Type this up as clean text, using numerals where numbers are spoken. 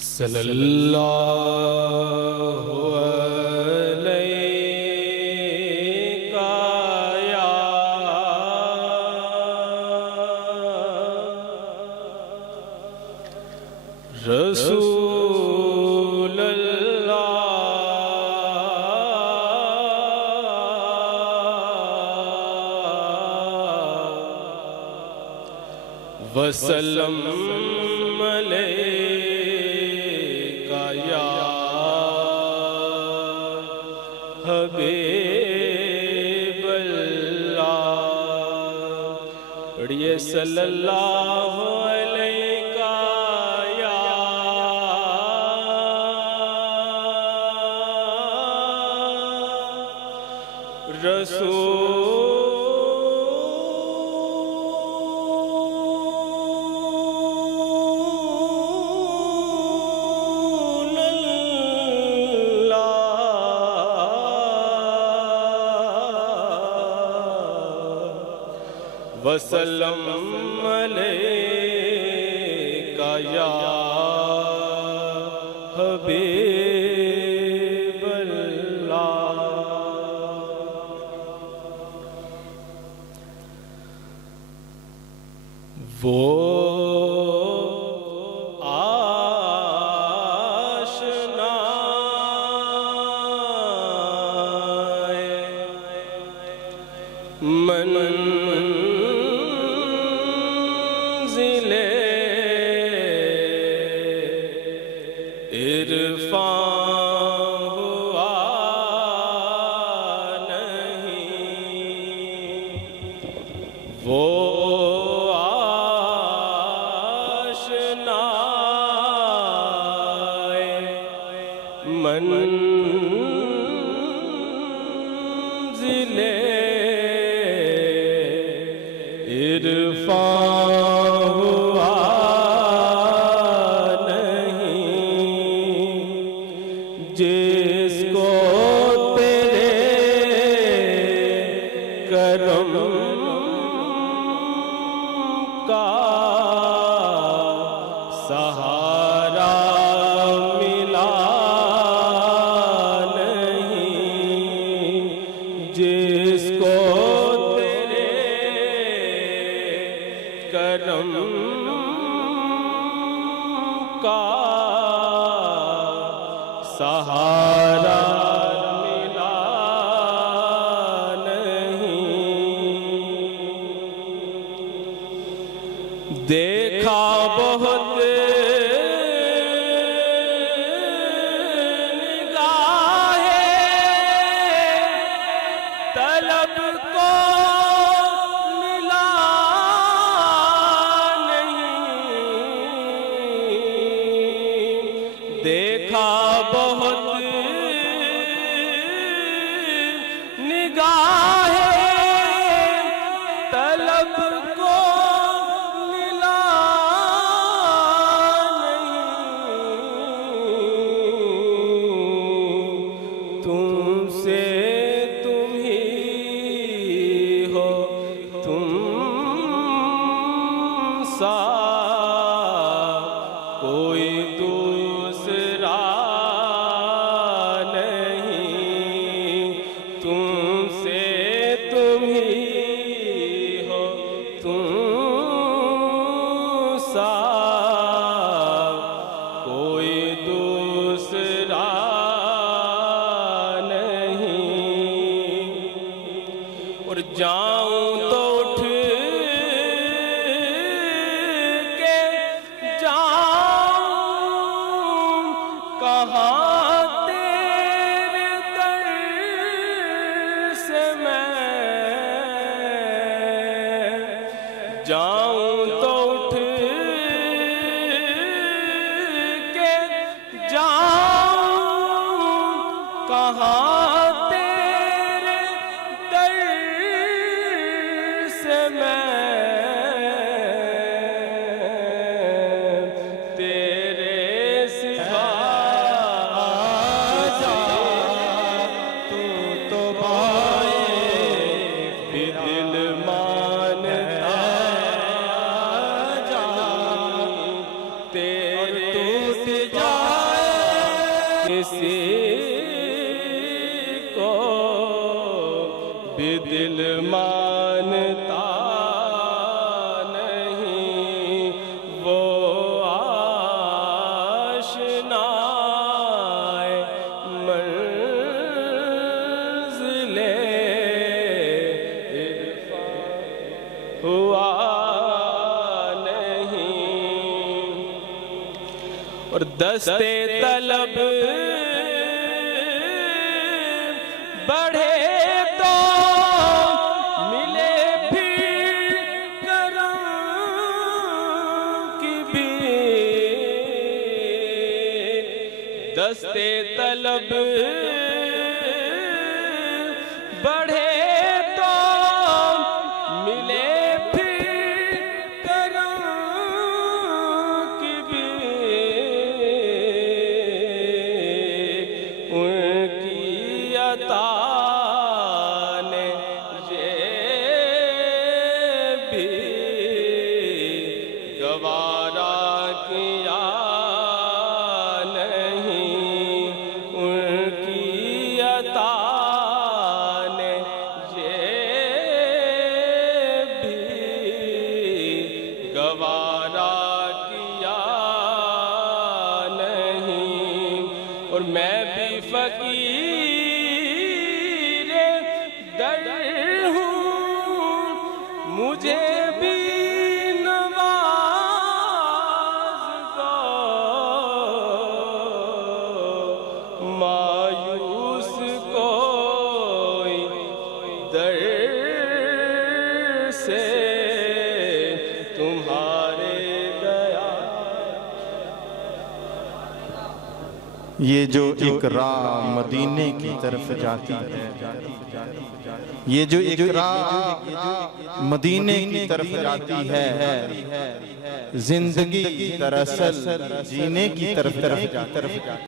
सल्लल्लाहु अलैका या रसूल अल्लाह वसल्लम अलैका या हबीब अल्लाह। पढ़िए सल्लल्लाहु अलैका या रसूल वसल्लम अलैका या हबीब अल्लाह। वो आशना मंज़िले इरफ़ान हुआ नहीं। वो आशनाए मंज़िले इरफ़ान हुआ नहीं। जिसको तेरे करम का सहारा मिला नहीं। जिसको करम का सहारा मिला नहीं। देखा बहुत निगाहें तलब को देखा बहुत निगाहें तलब को मिला नहीं। तुमसे तुम ही हो तुम सा कोई दूसरा नहीं। तुमसे तुम ही हो तुम सा कोई दूसरा नहीं। और जाऊं तो उठ के जाऊं कहाँ तेरे दर से मैं जाऊं तो उठ के जाऊं कहाँ तेरे दर से मैं तेरे सिवा तू तो भाई भी दिल मानता जा तेरे किसी को भी दिल मानता नहीं, वो आशनाए मंज़िले हुआ नहीं। और दस्ते तलब बढ़े तो मिले फिर करम की भी। दस्ते तलब बढ़े तो मिले फिर करम की भी। उनकी अता ने ये भी गवारा किया नहीं। उनकी अता ने ये भी गवारा किया नहीं। और मैं भी फकीर दर हूँ, मुझे भी नवाज दो। मायूस कोई दर से तुम्हारे गया। ये जो एक राह मदीने की तरफ जाती है, ये जो एक राह मदीने की तरफ जाती है, जिंदगी दरअसल जीने की तरफ जाती है।